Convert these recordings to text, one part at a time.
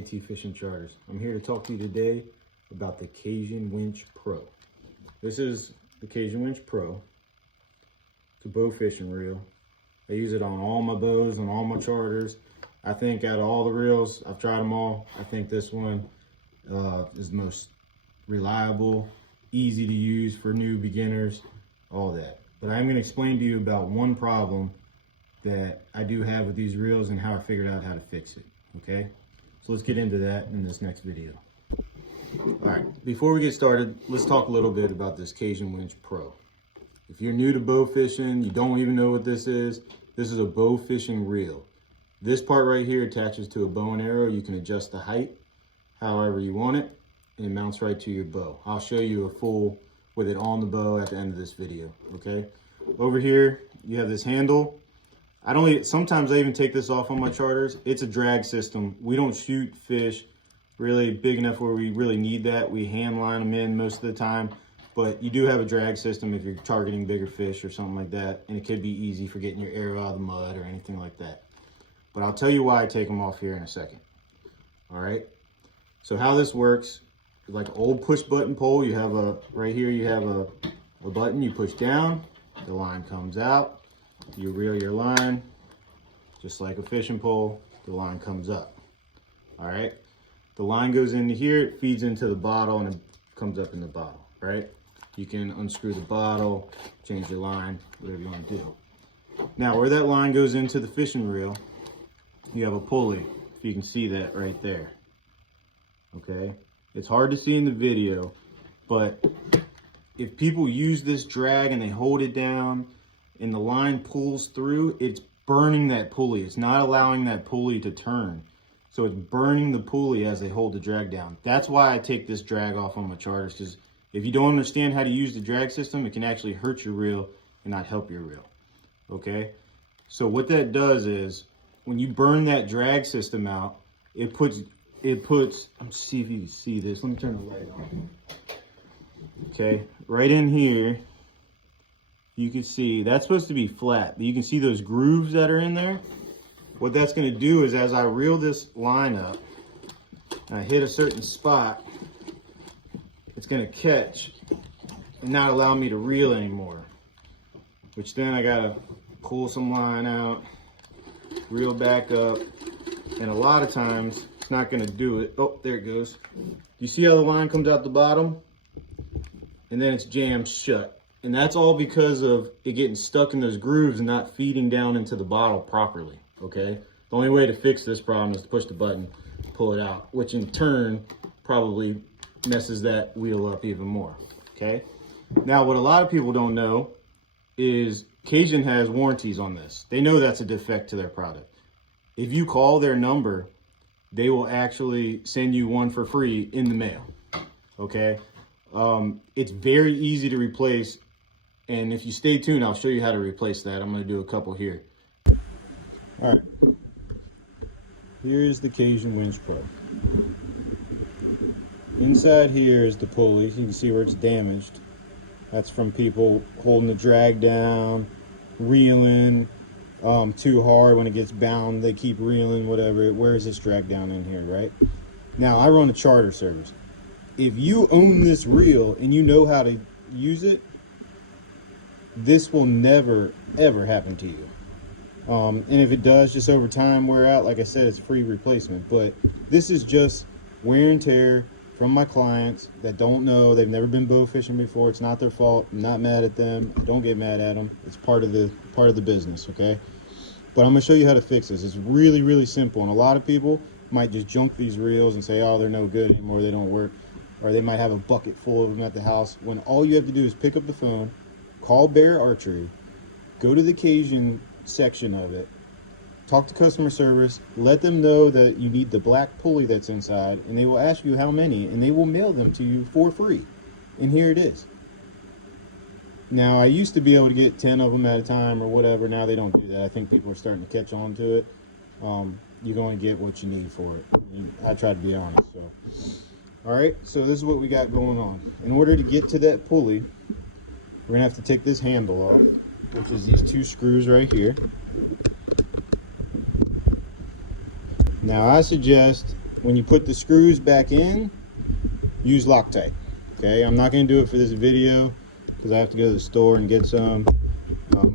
AT Fishing Charters. I'm here to talk to you today about the Cajun Winch Pro. This is the Cajun Winch Pro. It's a bow fishing reel. I use it on all my bows and all my charters. I think out of all the reels, I've tried them all, I think this one is the most reliable, easy to use for new beginners, all that. But I'm going to explain to you about one problem that I do have with these reels and how I figured out how to fix it. Okay, so let's get into that in this next video. All right, before we get started, let's talk a little bit about this Cajun Winch Pro. If you're new to bow fishing, you don't even know what this is a bow fishing reel. This part right here attaches to a bow and arrow. You can adjust the height however you want it, and it mounts right to your bow. I'll show you a full with it on the bow at the end of this video. Okay, over here you have this handle. Sometimes I even take this off on my charters. It's a drag system. We don't shoot fish really big enough where we really need that. We hand line them in most of the time, but you do have a drag system if you're targeting bigger fish or something like that, and it could be easy for getting your arrow out of the mud or anything like that. But I'll tell you why I take them off here in a second. All right, so how this works, like an old push button pole, you have right here you have a button, you push down, the line comes out. You reel your line, just like a fishing pole, the line comes up. All right, the line goes into here, it feeds into the bottle, and it comes up in the bottle, right? You can unscrew the bottle, change your line, whatever you want to do. Now, where that line goes into the fishing reel, you have a pulley, if you can see that right there. Okay, it's hard to see in the video, but if people use this drag and they hold it down, and the line pulls through, it's burning that pulley. It's not allowing that pulley to turn. So it's burning the pulley as they hold the drag down. That's why I take this drag off on my charters, because if you don't understand how to use the drag system, it can actually hurt your reel and not help your reel. Okay? So what that does is, when you burn that drag system out, it puts, let's see if you can see this. Let me turn the light on. Okay, right in here, you can see that's supposed to be flat, but you can see those grooves that are in there. What that's going to do is, as I reel this line up and I hit a certain spot, it's going to catch and not allow me to reel anymore, which then I got to pull some line out, reel back up, and a lot of times it's not going to do it. Oh, there it goes. You see how the line comes out the bottom and then it's jammed shut? And that's all because of it getting stuck in those grooves and not feeding down into the bottle properly, okay? The only way to fix this problem is to push the button, pull it out, which in turn probably messes that wheel up even more, okay? Now, what a lot of people don't know is Cajun has warranties on this. They know that's a defect to their product. If you call their number, they will actually send you one for free in the mail, okay? It's very easy to replace. And if you stay tuned, I'll show you how to replace that. I'm going to do a couple here. All right. Here's the Cajun Winch Pro. Inside here is the pulley. You can see where it's damaged. That's from people holding the drag down, reeling too hard. When it gets bound, they keep reeling, whatever. It wears this drag down in here, right? Now, I run a charter service. If you own this reel and you know how to use it, this will never ever happen to you. And if it does, just over time wear out, like I said, it's free replacement. But this is just wear and tear from my clients that don't know. They've never been bow fishing before. It's not their fault. I'm not mad at them. Don't get mad at them. It's part of the business, okay? But I'm gonna show you how to fix this. It's really, really simple. And a lot of people might just junk these reels and say, oh, they're no good anymore, they don't work. Or they might have a bucket full of them at the house, when all you have to do is pick up the phone, call Bear Archery, go to the Cajun section of it, talk to customer service, let them know that you need the black pulley that's inside, and they will ask you how many, and they will mail them to you for free. And here it is. Now, I used to be able to get 10 of them at a time or whatever. Now they don't do that. I think people are starting to catch on to it. You're going to get what you need for it. And I try to be honest. So, all right, so this is what we got going on. In order to get to that pulley, we're gonna have to take this handle off, which is these two screws right here. Now I suggest when you put the screws back in, use Loctite. Okay, I'm not going to do it for this video because I have to go to the store and get some.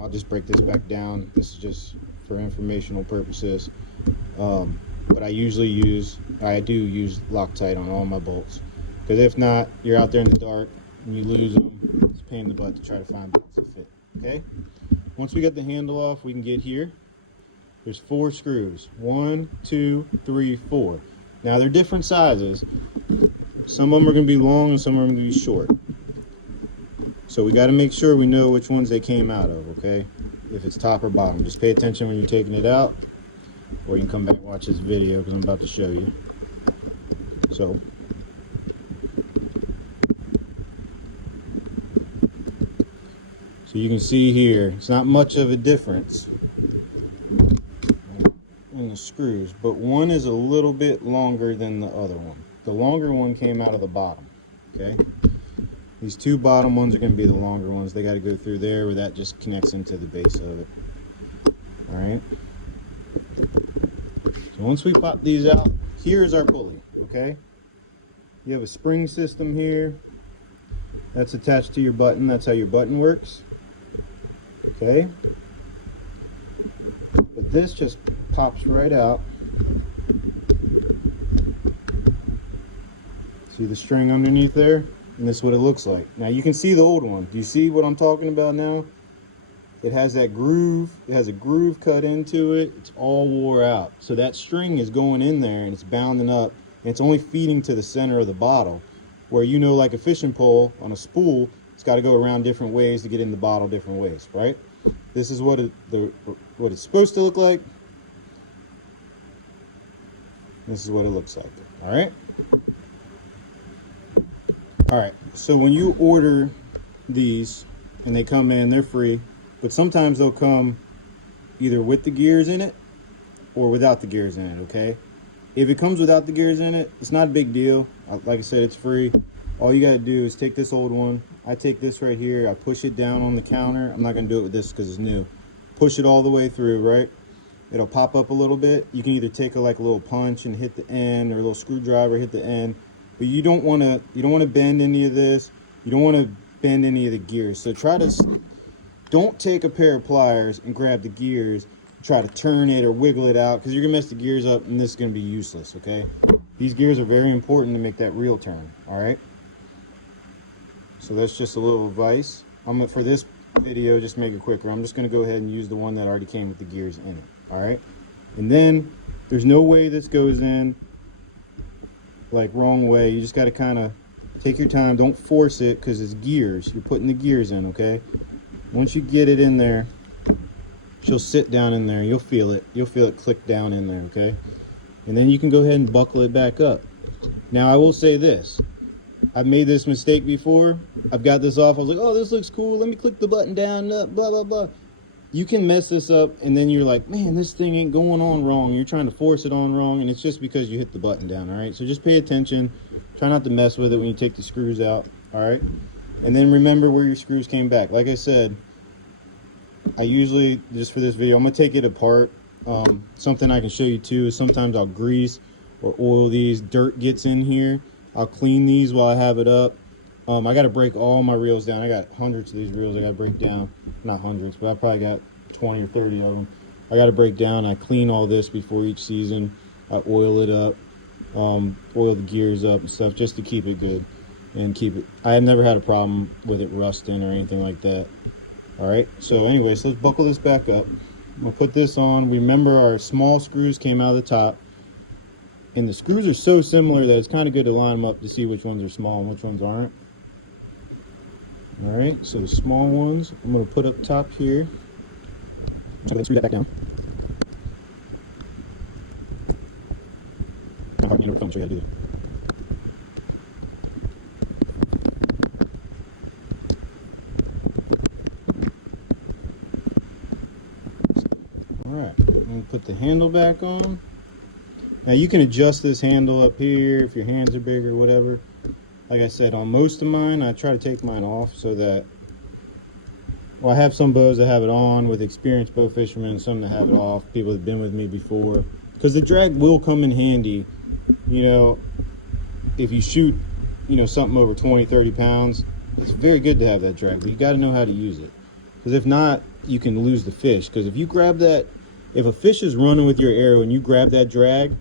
I'll just break this back down. This is just for informational purposes. But I do use Loctite on all my bolts, because if not, you're out there in the dark and you lose them. It's a pain in the butt to try to find bolts that fit. Okay, once we get the handle off, we can get here. There's 4 screws. 1, 2, 3, 4. Now they're different sizes. Some of them are going to be long and some are going to be short. So we got to make sure we know which ones they came out of, okay? If it's top or bottom. Just pay attention when you're taking it out, or you can come back and watch this video because I'm about to show you. So you can see here, it's not much of a difference in the screws, but one is a little bit longer than the other one. The longer one came out of the bottom, okay? These 2 bottom ones are going to be the longer ones. They got to go through there where that just connects into the base of it. All right. So once we pop these out, here's our pulley, okay? You have a spring system here. That's attached to your button. That's how your button works. Okay? But this just pops right out. See the string underneath there? And this is what it looks like. Now you can see the old one. Do you see what I'm talking about now? It has that groove. It has a groove cut into it. It's all wore out. So that string is going in there and it's bounding up. And it's only feeding to the center of the bottle. Where, you know, like a fishing pole on a spool, it's got to go around different ways to get in the bottle different ways, right? This is what it's supposed to look like. This is what it looks like. All right. All right. So when you order these and they come in, they're free, but sometimes they'll come either with the gears in it or without the gears in it. Okay. If it comes without the gears in it, it's not a big deal. Like I said, it's free. All you got to do is take this old one. I take this right here. I push it down on the counter. I'm not going to do it with this because it's new. Push it all the way through, right? It'll pop up a little bit. You can either take a little punch and hit the end, or a little screwdriver, hit the end. But you don't want to bend any of this. You don't want to bend any of the gears. So don't take a pair of pliers and grab the gears, try to turn it or wiggle it out, because you're going to mess the gears up and this is going to be useless, okay? These gears are very important to make that reel turn, all right? So that's just a little advice. For this video, just to make it quicker, I'm just going to go ahead and use the one that already came with the gears in it, all right? And then there's no way this goes in like wrong way. You just got to kind of take your time. Don't force it because it's gears. You're putting the gears in, okay? Once you get it in there, she'll sit down in there. You'll feel it. You'll feel it click down in there, okay? And then you can go ahead and buckle it back up. Now, I will say this. I've made this mistake before. I've got this off. I was like, oh, this looks cool. Let me click the button down, blah, blah, blah. You can mess this up, and then you're like, man, this thing ain't going on wrong. You're trying to force it on wrong, and it's just because you hit the button down, all right? So just pay attention. Try not to mess with it when you take the screws out, all right? And then remember where your screws came back. Like I said, I usually, just for this video, I'm going to take it apart. Something I can show you too is sometimes I'll grease or oil these. Dirt gets in here. I'll clean these while I have it up. I got to break all my reels down. I got hundreds of these reels I got to break down. Not hundreds, but I probably got 20 or 30 of them. I got to break down. I clean all this before each season. I oil it up, oil the gears up and stuff just to keep it good and keep it. I have never had a problem with it rusting or anything like that. All right, so anyways, let's buckle this back up. I'm gonna put this on. Remember, our small screws came out of the top, and the screws are so similar that it's kind of good to line them up to see which ones are small and which ones aren't. All right, so the small ones I'm gonna put up top here. I'm gonna screw that back down. I'm hard to film, so you gotta do that. Alright, I'm going to put the handle back on. Now you can adjust this handle up here if your hands are big or whatever. Like I said, on most of mine, I try to take mine off so that, well, I have some bows that have it on with experienced bow fishermen, some that have it off, people that have been with me before. Because the drag will come in handy you know, if you shoot, you know, something over 20, 30 pounds, it's very good to have that drag, but you got to know how to use it. Because if not, you can lose the fish. Because if you grab that, if a fish is running with your arrow and you grab that drag,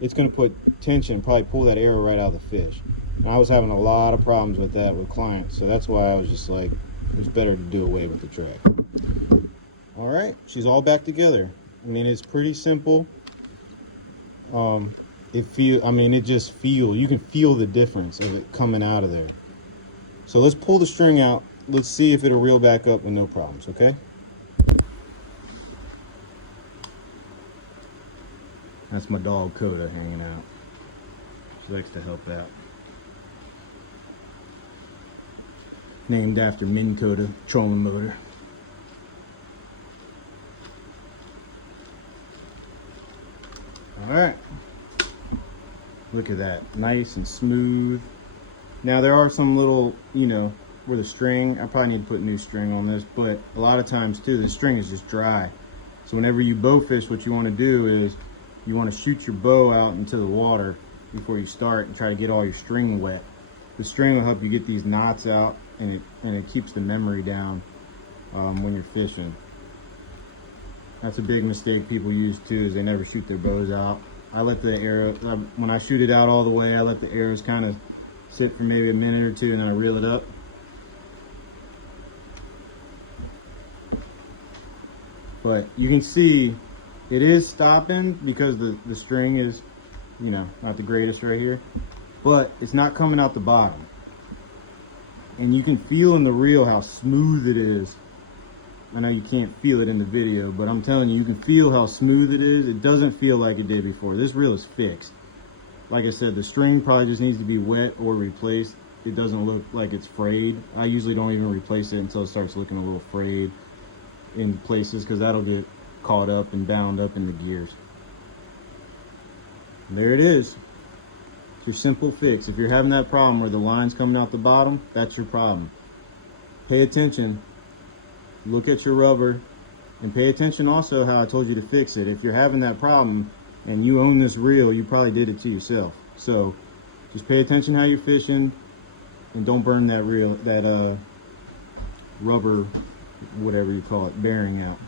it's going to put tension and probably pull that arrow right out of the fish. And I was having a lot of problems with that with clients, so that's why I was just like, it's better to do away with the drag. All right, she's all back together. I mean, it's pretty simple. It just you can feel the difference of it coming out of there. So let's pull the string out. Let's see if it'll reel back up with no problems, okay? That's my dog Coda hanging out. She likes to help out. Named after Minn Kota trolling motor. All right. Look at that, nice and smooth. Now there are some little, you know, where the string, I probably need to put new string on this, but a lot of times too, the string is just dry. So whenever you bow fish, what you want to do is you want to shoot your bow out into the water before you start and try to get all your string wet. The string will help you get these knots out, and it keeps the memory down when you're fishing. That's a big mistake people use too, is they never shoot their bows out. I let the arrow, when I shoot it out all the way, I let the arrows kind of sit for maybe a minute or two and then I reel it up. But you can see it is stopping because the string is, you know, not the greatest right here, but it's not coming out the bottom. And you can feel in the reel how smooth it is. I know you can't feel it in the video, but I'm telling you, you can feel how smooth it is. It doesn't feel like it did before. This reel is fixed. Like I said, the string probably just needs to be wet or replaced. It doesn't look like it's frayed. I usually don't even replace it until it starts looking a little frayed in places, because that'll get caught up and bound up in the gears. And there it is. It's your simple fix. If you're having that problem where the line's coming out the bottom, that's your problem. Pay attention. Look at your rubber, and pay attention also how I told you to fix it. If you're having that problem and you own this reel, you probably did it to yourself. So just pay attention how you're fishing, and don't burn that reel, that rubber, whatever you call it, bearing out.